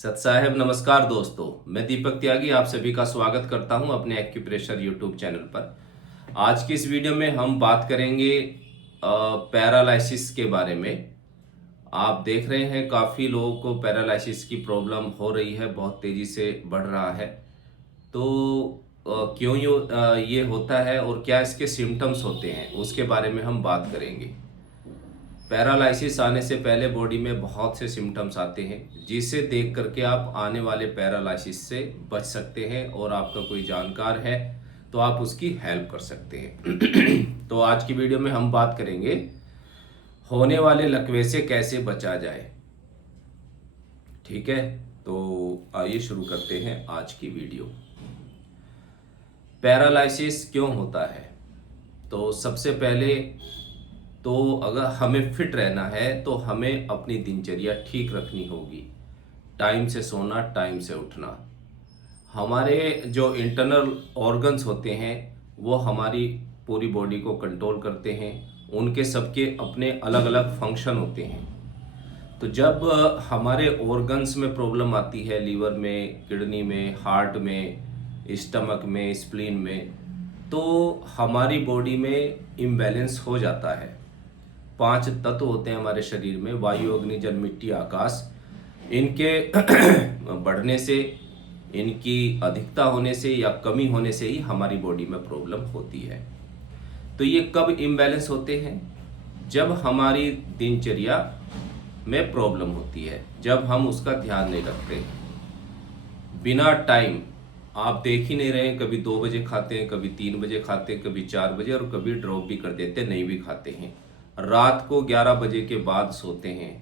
सत साहेब नमस्कार दोस्तों, मैं दीपक त्यागी आप सभी का स्वागत करता हूं अपने एक्यूप्रेशर यूट्यूब चैनल पर। आज की इस वीडियो में हम बात करेंगे पैरालिसिस के बारे में। आप देख रहे हैं काफ़ी लोगों को पैरालिसिस की प्रॉब्लम हो रही है, बहुत तेज़ी से बढ़ रहा है। तो क्यों ये होता है और क्या इसके सिम्टम्स होते हैं उसके बारे में हम बात करेंगे। पैरालिसिस आने से पहले बॉडी में बहुत से सिम्टम्स आते हैं जिसे देख करके आप आने वाले पैरालिसिस से बच सकते हैं और आपका कोई जानकार है तो आप उसकी हेल्प कर सकते हैं। तो आज की वीडियो में हम बात करेंगे होने वाले लकवे से कैसे बचा जाए। ठीक है, तो आइए शुरू करते हैं आज की वीडियो। पैरालिसिस क्यों होता है? तो सबसे पहले तो अगर हमें फिट रहना है तो हमें अपनी दिनचर्या ठीक रखनी होगी। टाइम से सोना, टाइम से उठना। हमारे जो इंटरनल ऑर्गन्स होते हैं वो हमारी पूरी बॉडी को कंट्रोल करते हैं। उनके सबके अपने अलग अलग फंक्शन होते हैं। तो जब हमारे ऑर्गन्स में प्रॉब्लम आती है, लीवर में, किडनी में, हार्ट में, स्टमक में, स्प्लीन में, तो हमारी बॉडी में इम्बैलेंस हो जाता है। 5 तत्व होते हैं हमारे शरीर में, वायु, अग्नि, जल, मिट्टी, आकाश। इनके बढ़ने से, इनकी अधिकता होने से या कमी होने से ही हमारी बॉडी में प्रॉब्लम होती है। तो ये कब इम्बैलेंस होते हैं? जब हमारी दिनचर्या में प्रॉब्लम होती है, जब हम उसका ध्यान नहीं रखते। बिना टाइम आप देख ही नहीं रहे हैं, कभी 2 बजे खाते हैं, कभी 3 बजे खाते हैं, कभी 4 बजे, और कभी ड्रॉप भी कर देते हैं, नहीं भी खाते हैं। रात को 11 बजे के बाद सोते हैं,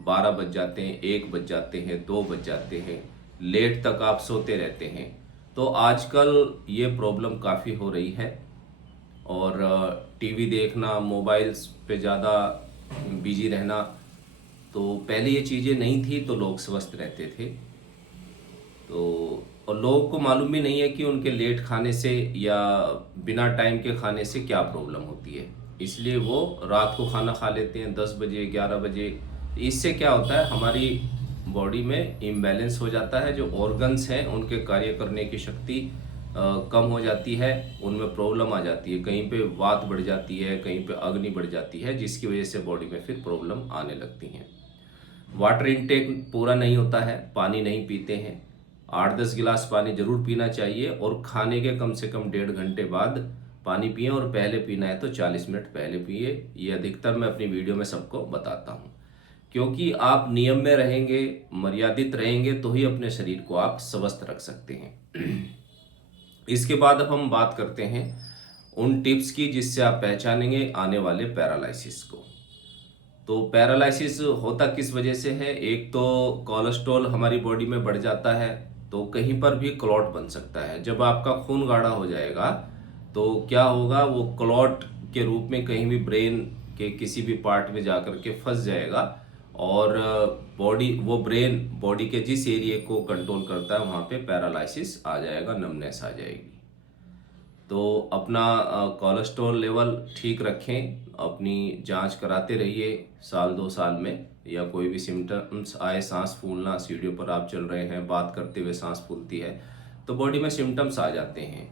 12 बज जाते हैं, 1 बज जाते हैं, 2 बज जाते हैं, लेट तक आप सोते रहते हैं। तो आजकल ये प्रॉब्लम काफ़ी हो रही है। और टीवी देखना, मोबाइल्स पे ज़्यादा बिजी रहना, तो पहले ये चीज़ें नहीं थी तो लोग स्वस्थ रहते थे। तो और लोगों को मालूम भी नहीं है कि उनके लेट खाने से या बिना टाइम के खाने से क्या प्रॉब्लम होती है, इसलिए वो रात को खाना खा लेते हैं 10 बजे, 11 बजे। इससे क्या होता है, हमारी बॉडी में इम्बैलेंस हो जाता है। जो ऑर्गन्स हैं उनके कार्य करने की शक्ति कम हो जाती है, उनमें प्रॉब्लम आ जाती है। कहीं पे वात बढ़ जाती है, कहीं पे अग्नि बढ़ जाती है, जिसकी वजह से बॉडी में फिर प्रॉब्लम आने लगती हैं। वाटर इनटेक पूरा नहीं होता है, पानी नहीं पीते हैं। 8-10 गिलास पानी जरूर पीना चाहिए और खाने के कम से कम 1.5 घंटे बाद पानी पिए, और पहले पीना है तो 40 मिनट पहले पिए। ये अधिकतर मैं अपनी वीडियो में सबको बताता हूँ, क्योंकि आप नियम में रहेंगे, मर्यादित रहेंगे तो ही अपने शरीर को आप स्वस्थ रख सकते हैं। इसके बाद अब हम बात करते हैं उन टिप्स की जिससे आप पहचानेंगे आने वाले पैरालिसिस को। तो पैरालिसिस होता किस वजह से है? एक तो कोलेस्ट्रॉल हमारी बॉडी में बढ़ जाता है, तो कहीं पर भी क्लॉट बन सकता है। जब आपका खून गाढ़ा हो जाएगा तो क्या होगा, वो क्लॉट के रूप में कहीं भी ब्रेन के किसी भी पार्ट में जाकर के फंस जाएगा, और ब्रेन बॉडी के जिस एरिया को कंट्रोल करता है वहाँ पे पैरालिसिस आ जाएगा, नमनेस आ जाएगी। तो अपना कोलेस्ट्रॉल लेवल ठीक रखें, अपनी जांच कराते रहिए साल 2 साल में। या कोई भी सिम्टम्स आए, सांस फूलना, सीढ़ियों पर आप चल रहे हैं, बात करते हुए सांस फूलती है, तो बॉडी में सिम्टम्स आ जाते हैं,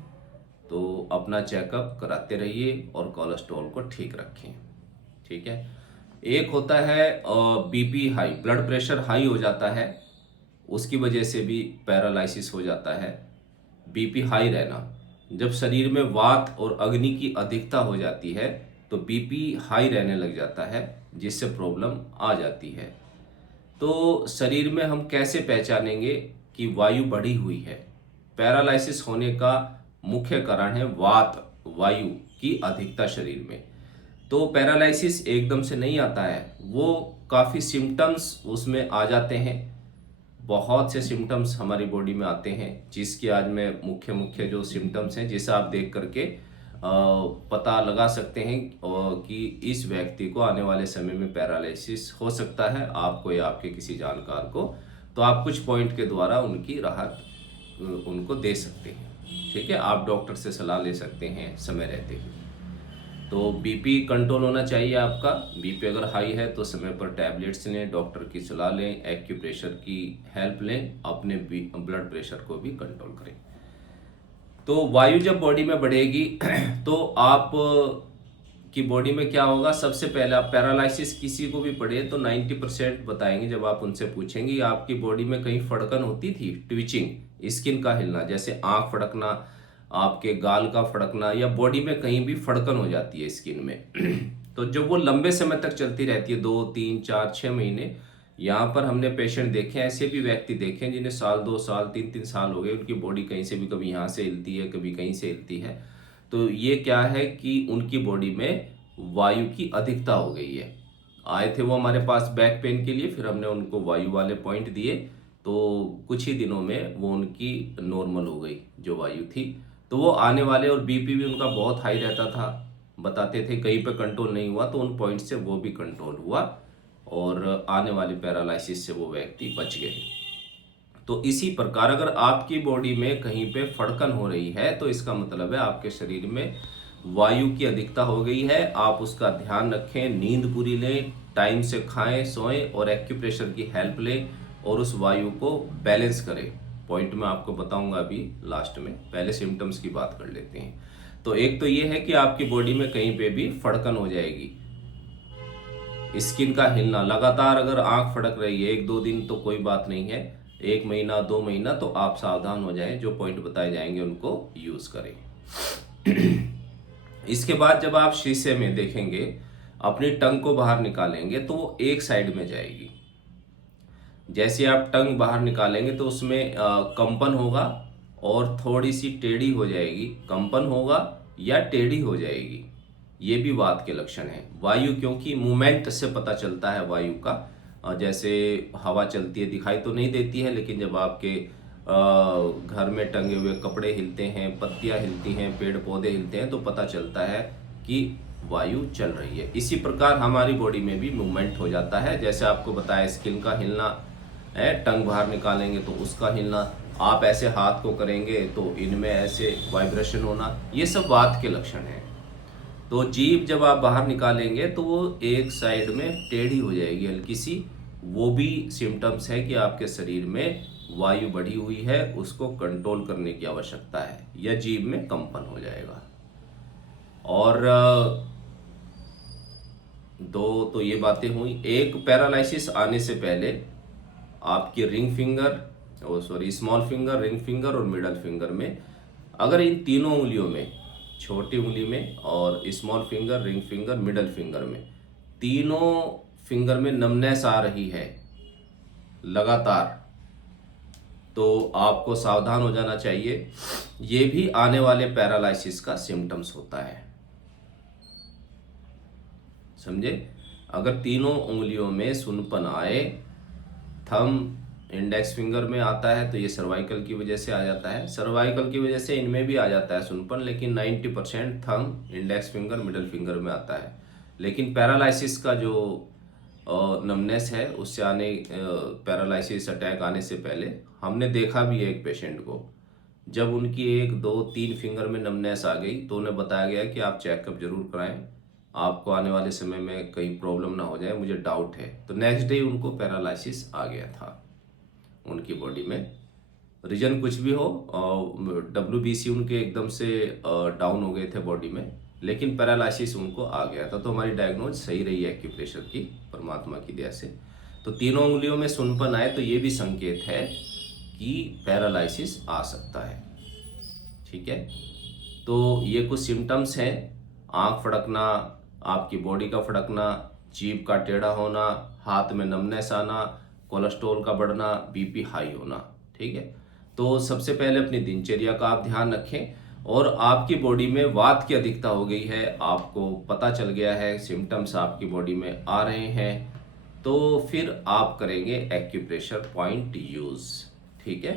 तो अपना चेकअप कराते रहिए और कोलेस्ट्रॉल को ठीक रखें। ठीक है। एक होता है BP high, blood pressure high हो जाता है, उसकी वजह से भी पैरालिसिस हो जाता है। बीपी हाई रहना, जब शरीर में वात और अग्नि की अधिकता हो जाती है तो बीपी हाई रहने लग जाता है, जिससे प्रॉब्लम आ जाती है। तो शरीर में हम कैसे पहचानेंगे कि वायु बढ़ी हुई है? पैरालिसिस होने का मुख्य कारण है वात, वायु की अधिकता शरीर में। तो पैरालिसिस एकदम से नहीं आता है, वो काफ़ी सिम्टम्स उसमें आ जाते हैं। बहुत से सिम्टम्स हमारी बॉडी में आते हैं, जिसकी आज मैं मुख्य मुख्य जो सिम्टम्स हैं जिसे आप देख करके पता लगा सकते हैं कि इस व्यक्ति को आने वाले समय में पैरालिसिस हो सकता है, आपको या आपके किसी जानकार को। तो आप कुछ पॉइंट के द्वारा उनकी राहत उनको दे सकते हैं। ठीक है, आप डॉक्टर से सलाह ले सकते हैं समय रहते ही। तो बीपी कंट्रोल होना चाहिए आपका। बीपी अगर हाई है तो समय पर टैबलेट्स लें, डॉक्टर की सलाह लें, एक्यूप्रेशर की हेल्प लें, अपने ब्लड प्रेशर को भी कंट्रोल करें। तो वायु जब बॉडी में बढ़ेगी तो आप की बॉडी में क्या होगा, सबसे पहले आप पैरालिसिस किसी को भी पड़े तो 90% बताएंगे जब आप उनसे पूछेंगे आपकी बॉडी में कहीं फड़कन होती थी, ट्विचिंग, स्किन का हिलना, जैसे आंख फड़कना, आपके गाल का फड़कना, या बॉडी में कहीं भी फड़कन हो जाती है स्किन में तो जब वो लंबे समय तक चलती रहती है, 2 3 4 6 महीने, यहाँ पर हमने पेशेंट देखे, ऐसे भी व्यक्ति देखे जिन्हें साल 2 साल 3 3 साल हो गए, उनकी बॉडी कहीं से भी कभी यहाँ से हिलती है, कभी कहीं से हिलती है। तो ये क्या है कि उनकी बॉडी में वायु की अधिकता हो गई है। आए थे वो हमारे पास बैक पेन के लिए, फिर हमने उनको वायु वाले पॉइंट दिए, तो कुछ ही दिनों में वो उनकी नॉर्मल हो गई जो वायु थी। तो वो आने वाले, और बीपी भी उनका बहुत हाई रहता था, बताते थे कहीं पे कंट्रोल नहीं हुआ, तो उन पॉइंट से वो भी कंट्रोल हुआ और आने वाली पैरालिसिस से वो व्यक्ति बच गए। तो इसी प्रकार अगर आपकी बॉडी में कहीं पे फड़कन हो रही है तो इसका मतलब है आपके शरीर में वायु की अधिकता हो गई है। आप उसका ध्यान रखें, नींद पूरी लें, टाइम से खाएं, सोएं और एक्यूप्रेशर की हेल्प लें और उस वायु को बैलेंस करें। पॉइंट मैं आपको बताऊंगा अभी लास्ट में, पहले सिम्टम्स की बात कर लेते हैं। तो एक तो ये है कि आपकी बॉडी में कहीं पे भी फड़कन हो जाएगी, स्किन का हिलना लगातार, अगर आंख फड़क रही है 1 2 दिन तो कोई बात नहीं है, 1 महीना 2 महीना तो आप सावधान हो जाएं, जो पॉइंट बताए जाएंगे उनको यूज करें। इसके बाद जब आप शीशे में देखेंगे, अपनी टंग को बाहर निकालेंगे तो वो एक साइड में जाएगी। जैसे आप टंग बाहर निकालेंगे तो उसमें कंपन होगा और थोड़ी सी टेढ़ी हो जाएगी, कंपन होगा या टेढ़ी हो जाएगी, ये भी वात के लक्षण है। वायु, क्योंकि मूवमेंट से पता चलता है वायु का, जैसे हवा चलती है दिखाई तो नहीं देती है, लेकिन जब आपके घर में टंगे हुए कपड़े हिलते हैं, पत्तियां हिलती हैं, पेड़ पौधे हिलते हैं तो पता चलता है कि वायु चल रही है। इसी प्रकार हमारी बॉडी में भी मूवमेंट हो जाता है, जैसे आपको बताया स्किन का हिलना है, टंग बाहर निकालेंगे तो उसका हिलना, आप ऐसे हाथ को करेंगे तो इनमें ऐसे वाइब्रेशन होना, ये सब वात के लक्षण हैं। तो जीभ जब आप बाहर निकालेंगे तो वो एक साइड में टेढ़ी हो जाएगी हल्की सी, वो भी सिम्टम्स है कि आपके शरीर में वायु बढ़ी हुई है, उसको कंट्रोल करने की आवश्यकता है, या जीभ में कंपन हो जाएगा। और दो तो ये बातें हुई। एक, पैरालिसिस आने से पहले आपकी ring finger, small finger, ring finger और मिडल फिंगर में, अगर इन तीनों उंगलियों में, छोटी उंगली में और small finger, ring finger, middle finger में, तीनों फिंगर में नमनेस आ रही है लगातार, तो आपको सावधान हो जाना चाहिए। ये भी आने वाले पैरालिसिस का सिम्टम्स होता है, समझे। अगर तीनों उंगलियों में सुनपन आए, थंब इंडेक्स फिंगर में आता है तो ये सर्वाइकल की वजह से आ जाता है, सर्वाइकल की वजह से इनमें भी आ जाता है सुनपन, लेकिन 90% thumb, index finger, middle finger में आता है। लेकिन पैरालिसिस का जो नमनेस है, उससे आने, पैरालिसिस अटैक आने से पहले हमने देखा भी है एक पेशेंट को, जब उनकी 1 2 3 फिंगर में नमनेस आ गई तो उन्हें बताया गया कि आप चेकअप जरूर कराएं, आपको आने वाले समय में कहीं प्रॉब्लम ना हो जाए, मुझे डाउट है। तो नेक्स्ट डे उनको पैरालिसिस आ गया था उनकी बॉडी में, रीजन कुछ भी हो, WBC उनके एकदम से डाउन हो गए थे बॉडी में, लेकिन पैरालिसिस उनको आ गया था। तो हमारी डायग्नोज सही रही है एक्यूप्रेशर की, परमात्मा की दया से। तो तीनों उंगलियों में सुनपन आए तो ये भी संकेत है कि पैरालिसिस आ सकता है, ठीक है। तो ये कुछ सिम्टम्स हैं, आँख फड़कना, आपकी बॉडी का फड़कना, जीभ का टेढ़ा होना, हाथ में नमनेस आना, कोलेस्ट्रॉल का बढ़ना, बीपी हाई होना, ठीक है। तो सबसे पहले अपनी दिनचर्या का आप ध्यान रखें, और आपकी बॉडी में वात की अधिकता हो गई है, आपको पता चल गया है, सिम्टम्स आपकी बॉडी में आ रहे हैं, तो फिर आप करेंगे एक्यूप्रेशर पॉइंट यूज़, ठीक है।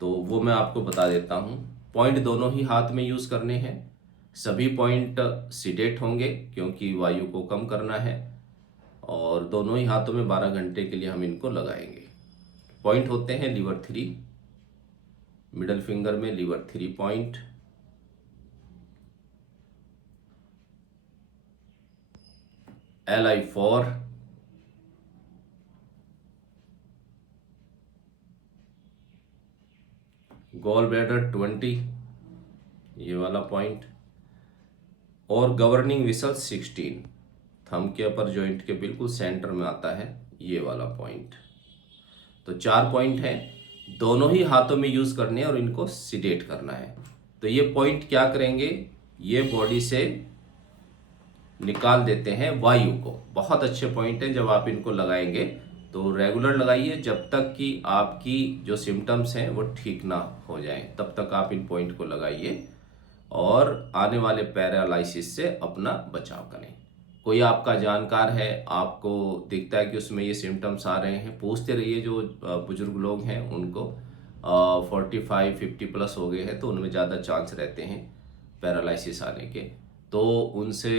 तो वो मैं आपको बता देता हूँ। पॉइंट दोनों ही हाथ में यूज़ करने हैं, सभी पॉइंट सीडेट होंगे क्योंकि वायु को कम करना है, और दोनों ही हाथों में 12 घंटे के लिए हम इनको लगाएंगे। पॉइंट होते हैं लीवर 3, मिडल फिंगर में liver 3 point, Li4, gall bladder 20, ये वाला पॉइंट, और गवर्निंग विसल 16, थंब के अपर जॉइंट के बिल्कुल सेंटर में आता है ये वाला पॉइंट। तो 4 पॉइंट हैं, दोनों ही हाथों में यूज करने हैं और इनको सिडेट करना है। तो ये पॉइंट क्या करेंगे, ये बॉडी से निकाल देते हैं वायु को। बहुत अच्छे पॉइंट हैं, जब आप इनको लगाएंगे तो रेगुलर लगाइए, जब तक कि आपकी जो सिम्टम्स हैं वो ठीक ना हो जाएं, तब तक आप इन पॉइंट को लगाइए और आने वाले पैरालिसिस से अपना बचाव करें। कोई आपका जानकार है, आपको दिखता है कि उसमें ये सिम्टम्स आ रहे हैं, पूछते रहिए। जो बुजुर्ग लोग हैं उनको 45-50 प्लस हो गए हैं तो उनमें ज़्यादा चांस रहते हैं पैरालिसिस आने के। तो उनसे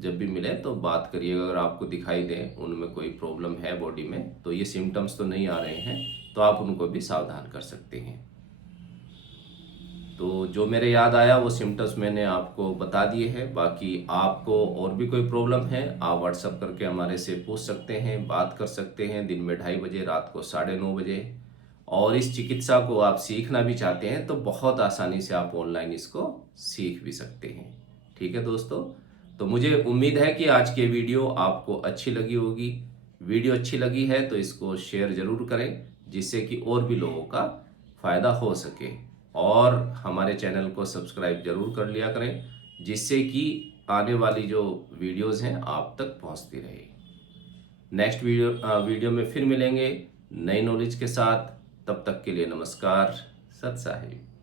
जब भी मिले तो बात करिएगा। अगर आपको दिखाई दे उनमें कोई प्रॉब्लम है बॉडी में, तो ये सिम्टम्स तो नहीं आ रहे हैं, तो आप उनको भी सावधान कर सकते हैं। तो जो मेरे याद आया वो सिम्टम्स मैंने आपको बता दिए हैं। बाकी आपको और भी कोई प्रॉब्लम है, आप व्हाट्सअप करके हमारे से पूछ सकते हैं, बात कर सकते हैं, दिन में 2:30 बजे, रात को 9:30 बजे। और इस चिकित्सा को आप सीखना भी चाहते हैं तो बहुत आसानी से आप ऑनलाइन इसको सीख भी सकते हैं। ठीक है दोस्तों, तो मुझे उम्मीद है कि आज की वीडियो आपको अच्छी लगी होगी। वीडियो अच्छी लगी है तो इसको शेयर ज़रूर करें, जिससे कि और भी लोगों का फ़ायदा हो सके। और हमारे चैनल को सब्सक्राइब जरूर कर लिया करें, जिससे कि आने वाली जो वीडियोज़ हैं आप तक पहुंचती रहे। नेक्स्ट वीडियो में फिर मिलेंगे नई नॉलेज के साथ। तब तक के लिए नमस्कार, सत साहिब।